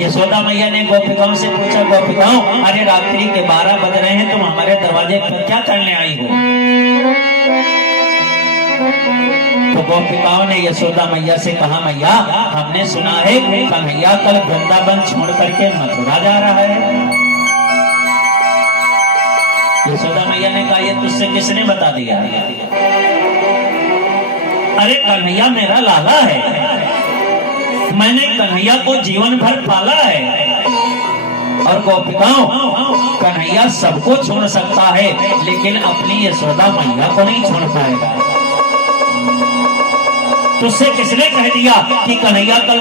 यशोदा मैया ने गोपिकाओं से पूछा, गोपिकाओं अरे रात्रि के 12 बज रहे हैं, तुम हमारे दरवाजे पर क्या करने आई हो? तो गोपिकाओं ने यशोदा मैया से कहा, मैया हमने सुना है कन्हैया कल वृंदावन छोड़ करके मथुरा जा रहा है। यशोदा मैया ने कहा, ये तुझसे किसने बता दिया? अरे कन्हैया मेरा लाला है, मैंने कन्हैया को जीवन भर पाला है। और गोपिकाओं कन्हैया सबको छोड़ सकता है लेकिन अपनी यशोदा मैया को नहीं छोड़ पाएगा। तुझसे किसने कह दिया कि कन्हैया कल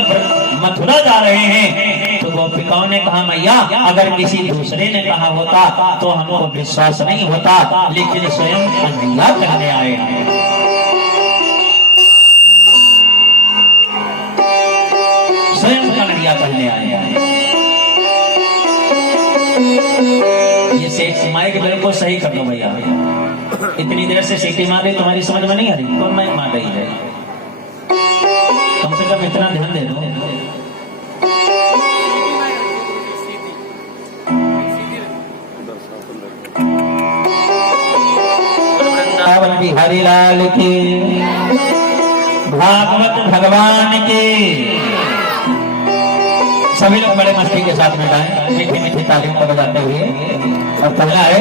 मथुरा जा रहे हैं? तो गोपिकाओं ने कहा, मैया अगर किसी दूसरे ने कहा होता तो हमको विश्वास नहीं होता, लेकिन स्वयं कन्हैया कहने आए हैं। स्वयं कन्हैया कहने आए हैं। ये सेठ माइक बिल्कुल सही कर दो भैया, इतनी देर से सीटी मार रही तुम्हारी समझ में नहीं आ रही, कौन माइक मार रही है? कम से कम इतना ध्यान दे दो। बिहारी लाल की, भागवत भगवान की। सभी लोग बड़े मस्ती के साथ में गाएं, मीठी मीठी तालियों को बजाते हुए। और पहला है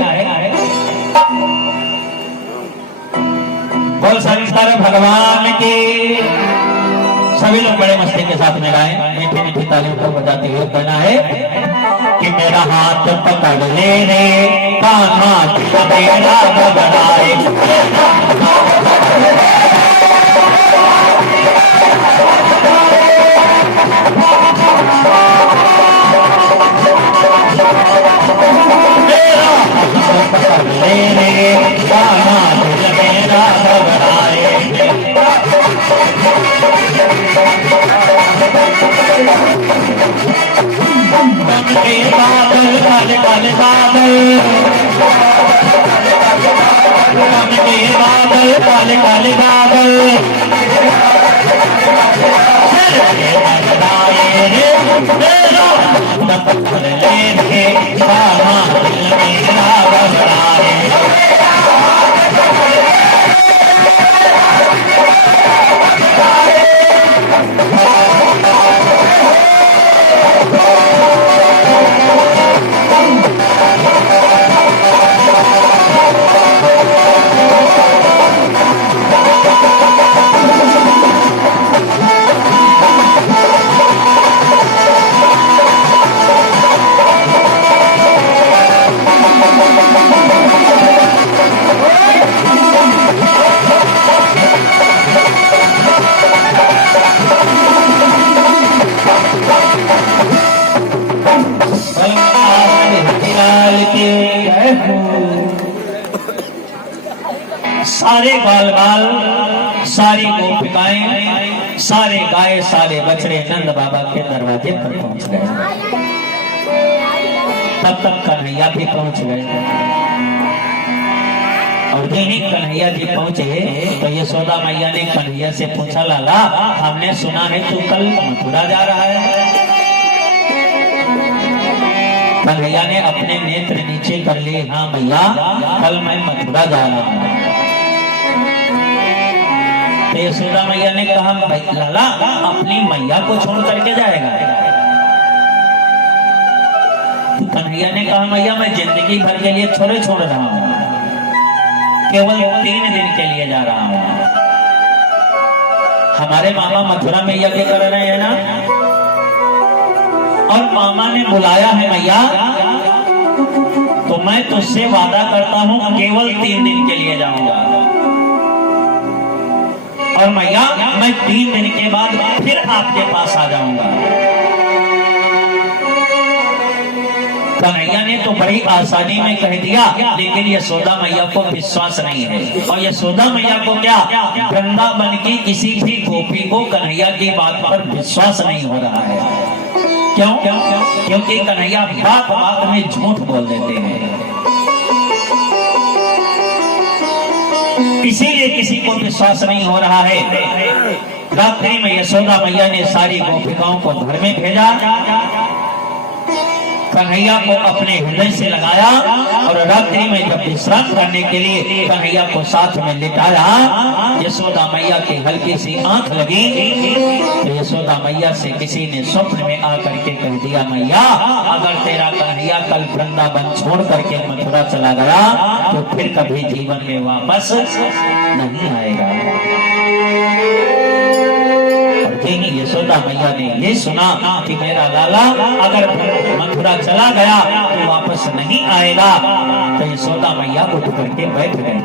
बोल संसार भगवान की। सभी लोग बड़े मस्ती के साथ में गाएं, मीठी मीठी तालियों को बजाते हुए। कहना है कि मेरा हाथ पकड़ ले रे कान्हा तेरा घबराए। मेरा हाथ पकड़ ले रे कान्हा तेरा घबराए। बादल काले काले बादल, बादल काले काले बादल, सारे बाल बाल, सारी गोपिकाएं, सारे गाय, सारे बछड़े नंद बाबा के दरवाजे पर पहुंच गए। तब तक कन्हैया भी पहुंच गए। और यही कन्हैया जी पहुंचे तो यशोदा मैया ने कन्हैया से पूछा, लाला हमने सुना है तू कल मथुरा जा रहा है। कन्हैया ने अपने नेत्र नीचे कर लिए, हाँ भैया कल मैं मथुरा जा रहा हूँ। तो यशोदा मैया ने कहा, लाला अपनी मैया को छोड़ करके जाएगा? तो कन्हैया ने कहा, मैया मैं जिंदगी भर के लिए थोड़े छोड़ रहा हूँ, केवल 3 दिन के लिए जा रहा हूँ। हमारे मामा मथुरा में यज्ञ कर रहे हैं ना, और मामा ने बुलाया है मैया, तो मैं तुझसे वादा करता हूँ केवल 3 दिन के लिए जाऊंगा। और मैया मैं 3 दिन के बाद फिर आपके पास आ जाऊंगा। कन्हैया ने तो बड़ी आसानी में कह दिया, लेकिन यशोदा मैया को विश्वास नहीं है। और यशोदा मैया को क्या, वृंदावन की किसी भी गोपी को कन्हैया की बात पर विश्वास नहीं हो रहा है। क्यों? क्योंकि कन्हैया बात बात में झूठ बोल देते हैं। इसीलिए किसी को विश्वास नहीं हो रहा है। रात्रि में यशोदा मैया ने सारी गोपिकाओं को घर में भेजा कन्हैया को अपने हृदय से लगाया और रात्रि में जब विश्राम करने के लिए कन्हैया को साथ में लिटाया, यशोदा मैया की हल्की सी आंख लगी तो यशोदा मैया से किसी ने स्वप्न में आकर के कह दिया, मैया अगर तेरा कन्हैया कल वृंदावन छोड़ करके मथुरा चला गया तो फिर कभी जीवन में वापस नहीं आएगा। यशोदा मैया ने ये सुना कि मेरा लाला अगर मथुरा चला गया तो वापस नहीं आएगा, तो यशोदा मैया उठ करके बैठ गए,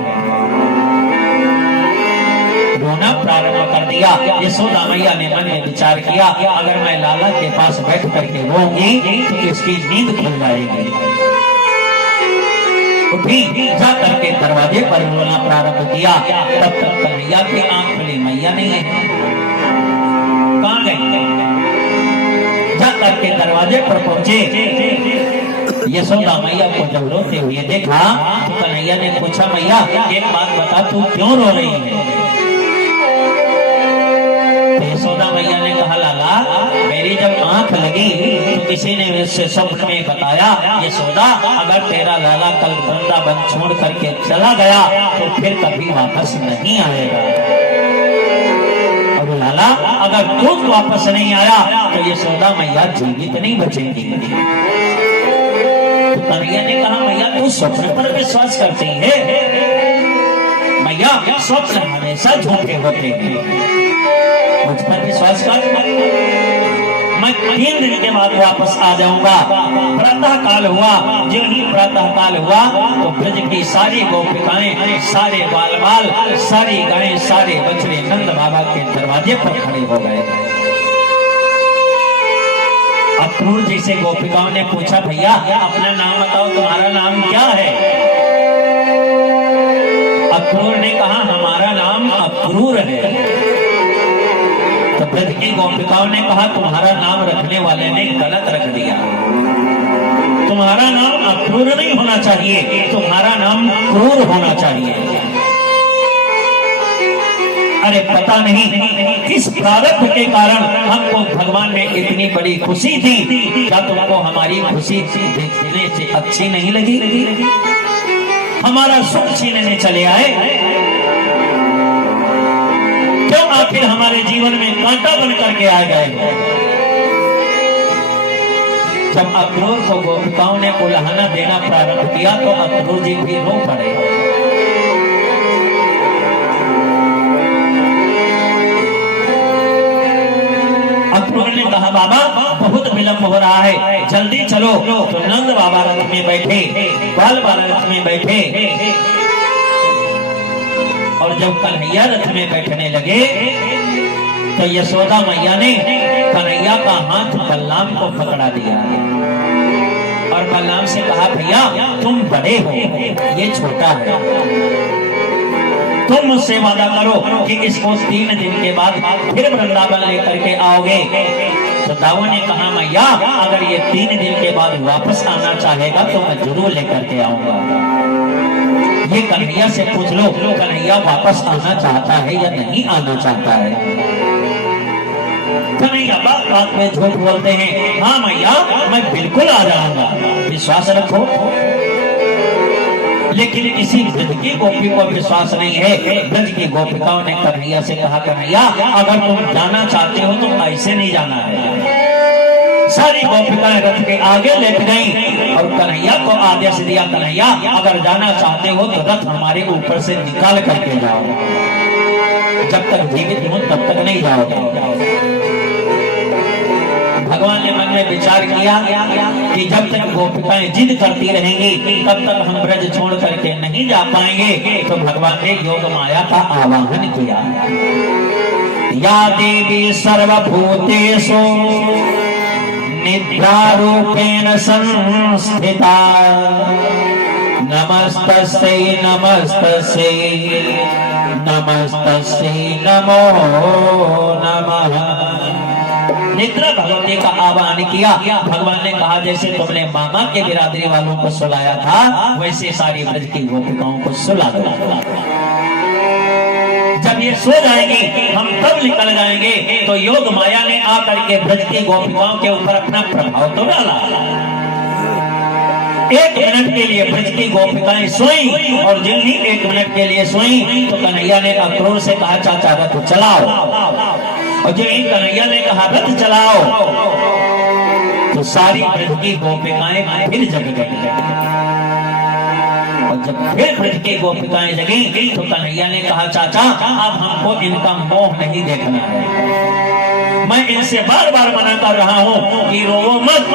रोना प्रारंभ कर दिया। यशोदा मैया ने मन में विचार किया, अगर मैं लाला के पास बैठ करके रोऊंगी तो इसकी नींद खुल जाएगी। उठी जा करके दरवाजे पर रोना प्रारंभ किया, तब तक कन्हैया की आंख खुली, मैया नहीं है, कहाँ गए? जा करके दरवाजे पर पहुंचे, यशोदा मैया को जब रोते हुए देखा तो कन्हैया ने पूछा, मैया एक बात बता, तू क्यों रो रही है? तो यशोदा मैया ने कहा, लाला मेरी जब आंख लगी तो किसी ने मुझसे स्वप्न में बताया, यशोदा अगर तेरा लाला कल वृंदावन छोड़ करके चला गया तो फिर कभी वापस नहीं आएगा, लाला अगर तू वापस नहीं आया तो यशोदा मैया जीवित नहीं बचेंगी। तो कन्हैया ने कहा, मैया तू स्वप्न पर विश्वास करती है? मैया स्वप्न हमेशा झूठे होते हैं, मुझ पर विश्वास कर, मैं 3 दिन के बाद वापस आ जाऊंगा। प्रातः काल हुआ, जो ही प्रातः काल हुआ तो ब्रज की सारी गोपिकाएं, सारे बाल बाल, सारी गायें, सारे बछड़े नंद बाबा के दरवाजे पर खड़े हो गए। अक्रूर जैसे गोपिकाओं ने पूछा, भैया अपना नाम बताओ, तुम्हारा नाम क्या है? अक्रूर ने कहा, हमारा नाम अक्रूर है। तो ब्रज की गोपिकाओं ने कहा, तुम्हारा नाम रखने वाले ने गलत रख दिया, तुम्हारा नाम अक्रूर नहीं होना चाहिए, तुम्हारा नाम क्रूर होना चाहिए। अरे पता नहीं किस प्रारब्ध के कारण हमको भगवान ने इतनी बड़ी खुशी दी, क्या तुमको हमारी खुशी देखने से अच्छी नहीं लगी? हमारा सुख छीनने चले आए, क्यों आखिर हमारे जीवन में कांटा बन करके आ गए? जब अक्रूर को गोपिकाओं ने उल्हाना देना प्रारंभ किया तो अक्रूर जी भी रो पड़े। अक्रूर ने कहा, बाबा बहुत विलंब हो रहा है, जल्दी चलो। तो नंद बाबा रथ में बैठे, बाल बाबा रथ में बैठे, और जब कन्हैया रथ में बैठने लगे तो यशोदा मैया ने कन्हैया का हाथ बलराम को पकड़ा दिया और बलराम से कहा, भैया तुम बड़े हो, ये छोटा है, तुम मुझसे वादा करो कि इसको 3 दिन के बाद फिर वृंदावन लेकर के आओगे। तो दाऊ ने कहा, मैया अगर ये 3 दिन के बाद वापस आना चाहेगा तो मैं जरूर लेकर के आऊंगा। ये कन्हैया से पूछ लो, कन्हैया वापस आना चाहता है या नहीं आना चाहता है? कन्हैया बात बात में झूठ बोलते हैं, हाँ मैया मैं बिल्कुल आ जाऊंगा, विश्वास रखो। लेकिन किसी ब्रज की गोपी को विश्वास नहीं है। ब्रज की गोपिकाओं ने कन्हैया से कहा, कन्हैया अगर तुम जाना चाहते हो तो ऐसे नहीं जाना है। सारी गोपिकाएं रथ के आगे लेट गईं और कन्हैया को आदेश दिया, कन्हैया अगर जाना चाहते हो तो रथ हमारे ऊपर से निकाल करके जाओ, जब तक जीवित हूं तब तक नहीं जाओगे। भगवान ने मन में विचार किया कि जब तक गोपिकाएं जिद करती रहेंगी तब तक हम ब्रज छोड़ करके नहीं जा पाएंगे। तो भगवान ने योग माया का आवाहन किया, या देवी सर्वभूतेषु निद्रारूपेण संस्थिता, नमस्तस्यै नमस्तस्यै नमस्तस्यै नमो नमः। निद्रा भगवती का आह्वान किया। भगवान ने कहा, जैसे तुमने मामा के बिरादरी वालों को सुलाया था वैसे सारी ब्रज की गोपिकाओं को सुला दो। जब ये सो जाएंगे हम तब निकल जाएंगे। तो योग माया ने आकर के ब्रज की गोपिकाओं के ऊपर अपना प्रभाव तो डाला। एक मिनट के लिए ब्रज की गोपिकाएं सोई और जिन ही एक मिनट के लिए सोई तो कन्हैया ने अक्रूर से कहा चाचा रथ चलाओ, और जो ही कन्हैया ने कहा रथ चलाओ तो सारी ब्रज की गोपिकाएं फिर जग गई। और जब फिर ब्रज की गोपिकाएं जगी तो कन्हैया ने कहा चाचा अब हमको इनका मोह नहीं देखना है, मैं इनसे बार बार मना कर रहा हूँ कि रोवो मत,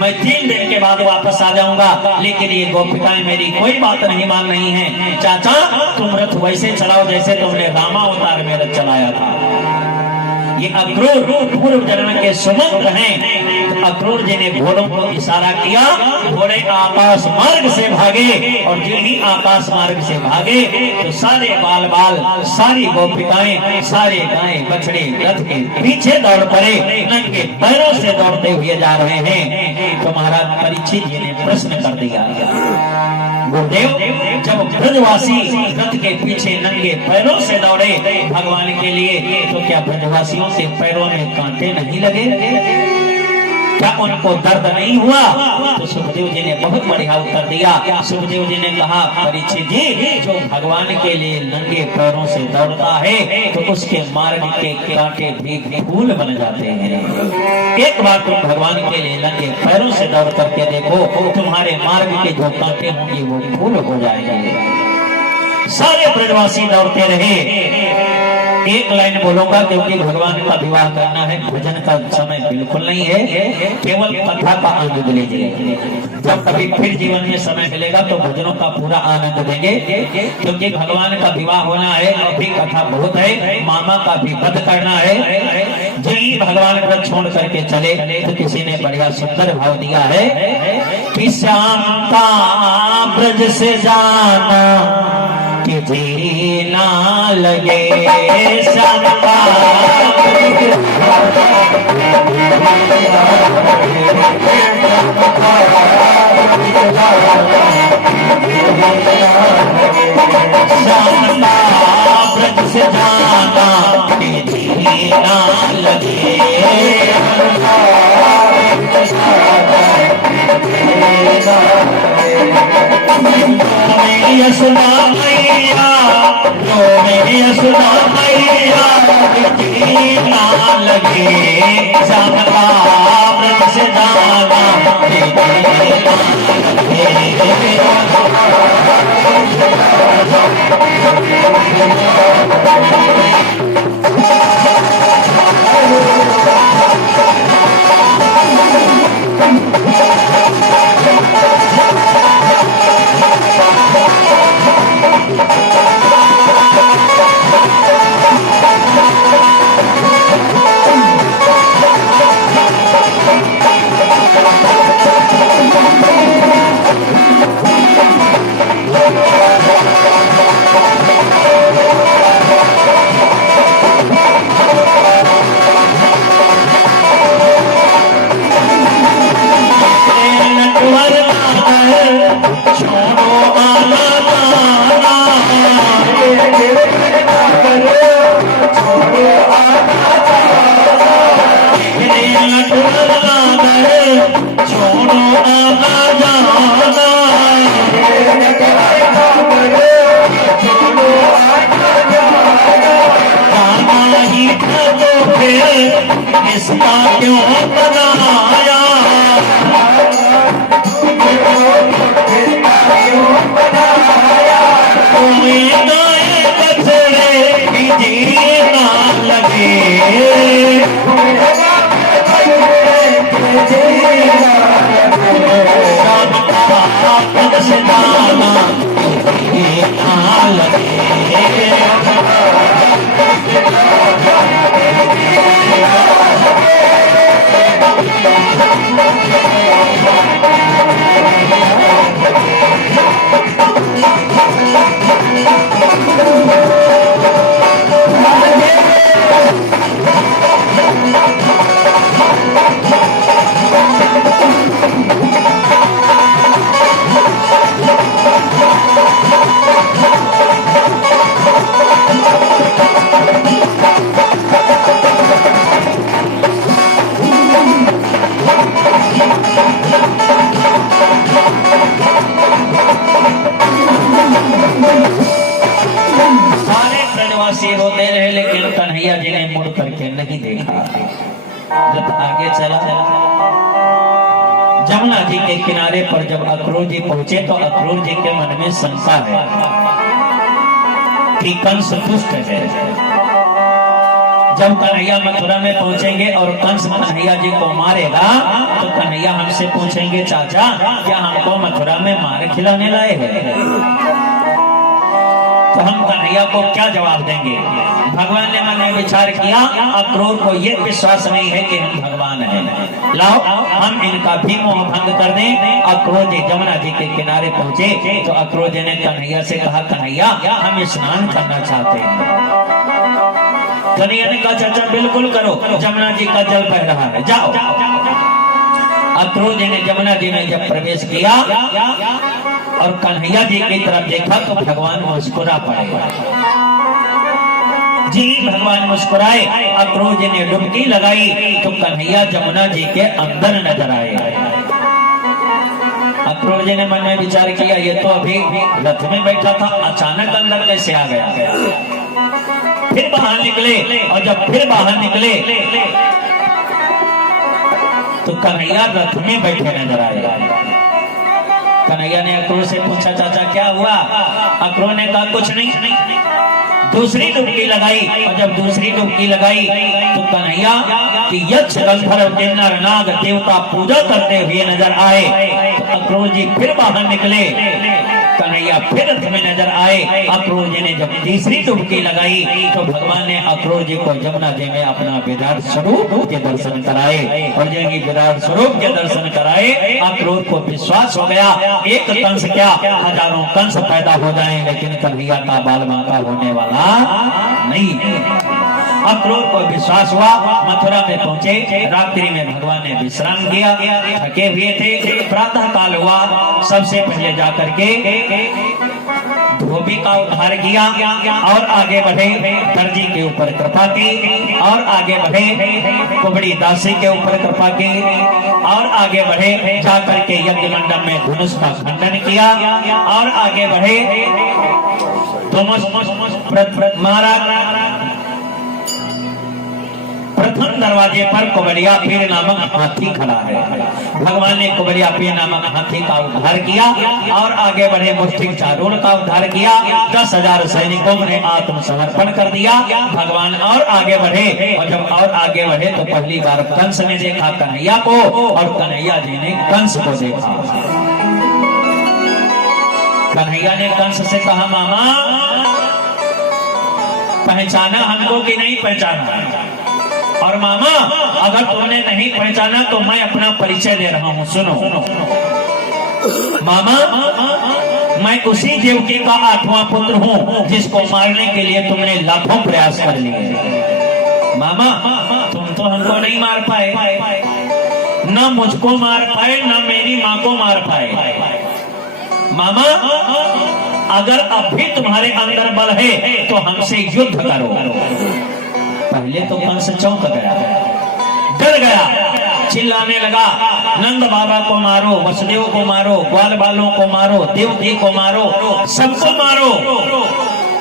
मैं 3 दिन के बाद वापस आ जाऊंगा, लेकिन ये गोपिकाएं मेरी कोई बात नहीं मान रही हैं। चाचा तुम रथ वैसे चलाओ जैसे तुमने रामावतार में रथ चलाया था। ये अक्रूर पूर्व जन्म के सुमंत्र हैं। अक्रूर जी ने घोड़ों को इशारा किया, घोड़े आकाश मार्ग से भागे, और जो ही आकाश मार्ग से भागे तो सारे बाल सारी गोपिकाएं सारे गाय बछड़े रथ के पीछे दौड़ पड़े, नंगे पैरों से दौड़ते हुए जा रहे हैं। तो महाराज परीक्षित जी ने प्रश्न कर दिया, गुरुदेव जब ब्रजवासी रथ के पीछे नंगे पैरों से दौड़े भगवान के लिए तो क्या ब्रजवासियों के पैरों में कांटे नहीं लगे? क्या उनको दर्द नहीं हुआ? तो सुखदेव जी ने बहुत बढ़िया उत्तर दिया। सुखदेव जी ने कहा परीक्षित जी जो भगवान के लिए नंगे पैरों से दौड़ता है तो उसके मार्ग के कांटे भी फूल बन जाते हैं। एक बार तुम भगवान के लिए नंगे पैरों से दौड़ करके देखो, तुम्हारे मार्ग के जो कांटे होंगे वो फूल हो जाएंगे। सारे ब्रजवासी दौड़ते रहे। एक लाइन बोलूंगा क्योंकि भगवान का विवाह करना है, भजन का समय बिल्कुल नहीं है, केवल कथा का आनंद लीजिए। जब कभी फिर जीवन में समय मिलेगा तो भजनों का पूरा आनंद देंगे, क्योंकि भगवान का विवाह होना है, अभी कथा बहुत है, मामा का भी वध करना है। जो ही भगवान व्रत छोड़ करके चले तो किसी ने बढ़िया सुंदर भाव दिया है कि श्याम का ब्रज से जाना कि जीना लगे, श्याम का ब्रज से जाना कि जीना लगे, यशोदा मैया जो मेरी यशोदा मैया जीना लगे, श्याम का ब्रज से जाना इसका क्यों बनाया, कोई नए बछड़े की जीना लगे, पद से जाना जीना लगे। रथ आगे चला। जमुना जी के किनारे पर जब अक्रूर जी पहुंचे तो अक्रूर जी के मन में शंका है कि कंस दुष्ट है। जब कन्हैया मथुरा में पहुंचेंगे और कंस कन्हैया जी को मारेगा तो कन्हैया हमसे पूछेंगे, चाचा क्या हमको मथुरा में मार खिलाने लाए हैं? तो हम कन्हैया को क्या जवाब देंगे? भगवान ने मन में विचार किया, अक्रूर को ये विश्वास नहीं है कि हम भगवान हैं, लाओ हम इनका भी मोह भंग कर दें। अक्रूर जी जमुना जी के किनारे पहुंचे तो अक्रूर जी ने कन्हैया से कहा, कन्हैया हम स्नान करना चाहते हैं। कन्हैया ने कहा, चाचा बिल्कुल करो, जमुना जी का जल बह रहा है, जाओ। अक्रूर जी ने जमुना जी में जब प्रवेश किया और कन्हैया जी की तरफ देखा तो भगवान मुस्कुरा पड़े। जी भगवान मुस्कुराए। अक्रूर जी ने डुबकी लगाई तो कन्हैया जमुना जी के अंदर नजर आए। अक्रूर जी ने मन में विचार किया, ये तो अभी रथ में बैठा था, अचानक अंदर कैसे आ गया? फिर बाहर निकले और जब फिर बाहर निकले तो कन्हैया रथ में बैठे नजर आए। कन्हैया ने अक्रूर से पूछा, चाचा क्या हुआ? अक्रूर ने कहा, कुछ नहीं। दूसरी डुबकी लगाई और जब दूसरी डुबकी लगाई तो कन्हैया कि यक्ष गंधर्व किन्नर नाग देवता पूजा करते हुए नजर आए। तो अक्रूर जी फिर बाहर निकले, कन्हैया फिर रथ में नजर आए। अक्रूर जी ने जब तीसरी डुबकी लगाई तो भगवान ने अक्रूर जी को जमुना जी में अपना विराट स्वरूप के दर्शन कराए। और जब विराट स्वरूप के दर्शन कराए अक्रूर को विश्वास हो गया, एक कंस क्या हजारों कंस पैदा हो जाएं लेकिन कन्हैया का बाल माता होने वाला नहीं। अक्रूर को विश्वास हुआ। मथुरा में पहुंचे, रात्रि में भगवान ने विश्राम किया, थके हुए थे। प्रातः काल हुआ, सबसे पहले जाकर के धोबी का उद्धार किया और आगे बढ़े, दर्जी के ऊपर कृपा की और आगे बढ़े, कुबड़ी दासी के ऊपर कृपा की और आगे बढ़े, जाकर के यज्ञ मंडप में धनुष का खंडन किया और आगे बढ़े तो महाराज प्रथम दरवाजे पर कुबड़िया पीर नामक हाथी खड़ा है। भगवान ने कुबड़िया पीर नामक हाथी का उद्धार किया और आगे बढ़े, मुष्टिक चारूर का उद्धार किया। 10,000 सैनिकों ने आत्मसमर्पण कर दिया। भगवान और आगे बढ़े और जब और आगे बढ़े तो पहली बार कंस ने देखा कन्हैया को और कन्हैया जी ने कंस को देखा। कन्हैया ने कंस से कहा, मामा पहचाना हमको कि नहीं पहचाना? और मामा अगर तुमने नहीं पहचाना तो मैं अपना परिचय दे रहा हूँ, सुनो। मामा मैं उसी देवकी का 8वां पुत्र हूँ जिसको मारने के लिए तुमने लाखों प्रयास कर लिए। मामा तुम तो हमको नहीं मार पाए, न मुझको मार पाए, न मेरी माँ को मार पाए। मामा अगर अब भी तुम्हारे अंदर बल है तो हमसे युद्ध करो। पहले तो कंस चौंक गया, डर गया, चिल्लाने लगा, नंद बाबा को मारो, वसुदेव को मारो, ग्वाल बालों को मारो, देवकी को मारो, सबको मारो।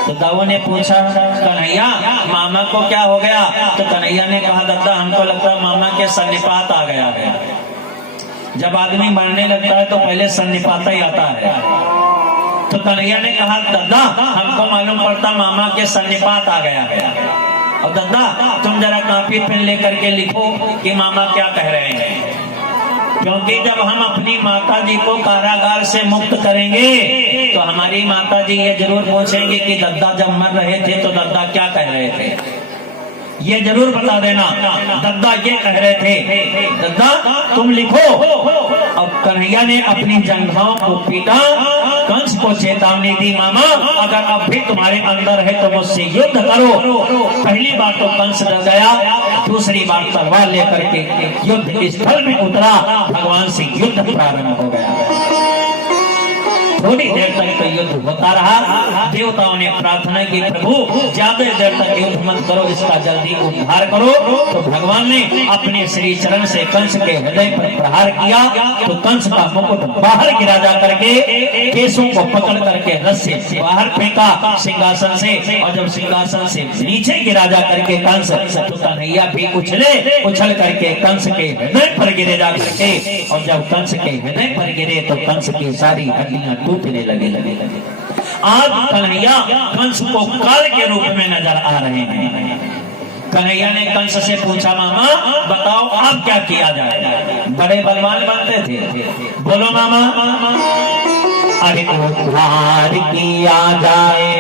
तो दाऊ ने पूछा, कन्हैया मामा को क्या हो गया? तो कन्हैया ने कहा, दादा हमको लगता है मामा के सन्निपात आ गया है। जब आदमी मरने लगता है तो पहले सन्निपात ही आता है। तो कन्हैया ने कहा, दादा हमको मालूम पड़ता मामा के सन्निपात आ गया है। और दादा तुम जरा कॉपी पेन लेकर के लिखो कि मामा क्या कह रहे हैं, क्योंकि जब हम अपनी माता जी को कारागार से मुक्त करेंगे तो हमारी माता जी ये जरूर पूछेंगे कि दादा जब मर रहे थे तो दादा क्या कह रहे थे, ये जरूर बता देना। दादा ये कह रहे थे, दादा तुम लिखो। अब कन्हैया ने अपनी जंघाओं को पीटा, कंस को चेतावनी दी, मामा अगर अब भी तुम्हारे अंदर है तो मुझसे युद्ध करो। पहली बार तो कंस डर गया, दूसरी बार तलवार लेकर के युद्ध स्थल में उतरा। भगवान से युद्ध प्रारंभ हो गया। थोड़ी देर तक युद्ध होता रहा। देवताओं ने प्रार्थना की, प्रभु ज्यादा देर तक युद्ध मत करो, इसका जल्दी उद्धार करो। तो भगवान ने अपने श्री चरण से कंस के हृदय पर प्रहार किया, तो कंस का मुकुट बाहर गिरा जा करके केसों को पकड़ करके रस से बाहर फेंका सिंहासन से, और जब सिंहासन से नीचे गिरा जा करके कंस, तो कन्हैया भी उछल करके कंस के हृदय पर गिरे जा करके, और जब कंस के हृदय पर गिरे तो कंस की सारी हड्डियां टूटने लगे। आज कन्हैया कंस को काल के रूप में नजर आ रहे हैं। कन्हैया ने कंस से पूछा, मामा बताओ अब क्या किया जाए? बड़े बलवान बनते थे, बोलो मामा। अरे उद्धार किया जाए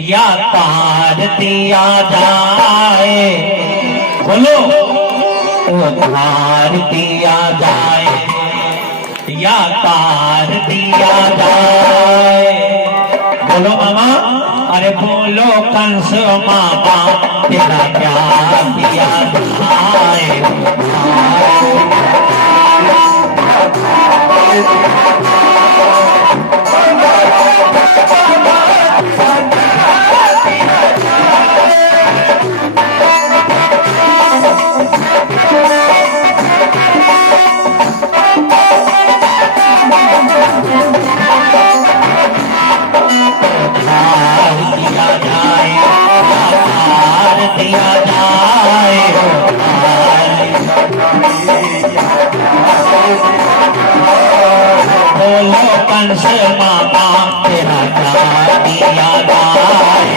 या तार दिया जाए, बोलो उद्धार दिया जाए या तार दिया जाए, बोलो मामा। अरे बोलो कंस मामा तेरा क्या दिया जाए? कंस मामा तेरा क्या दिया जाए?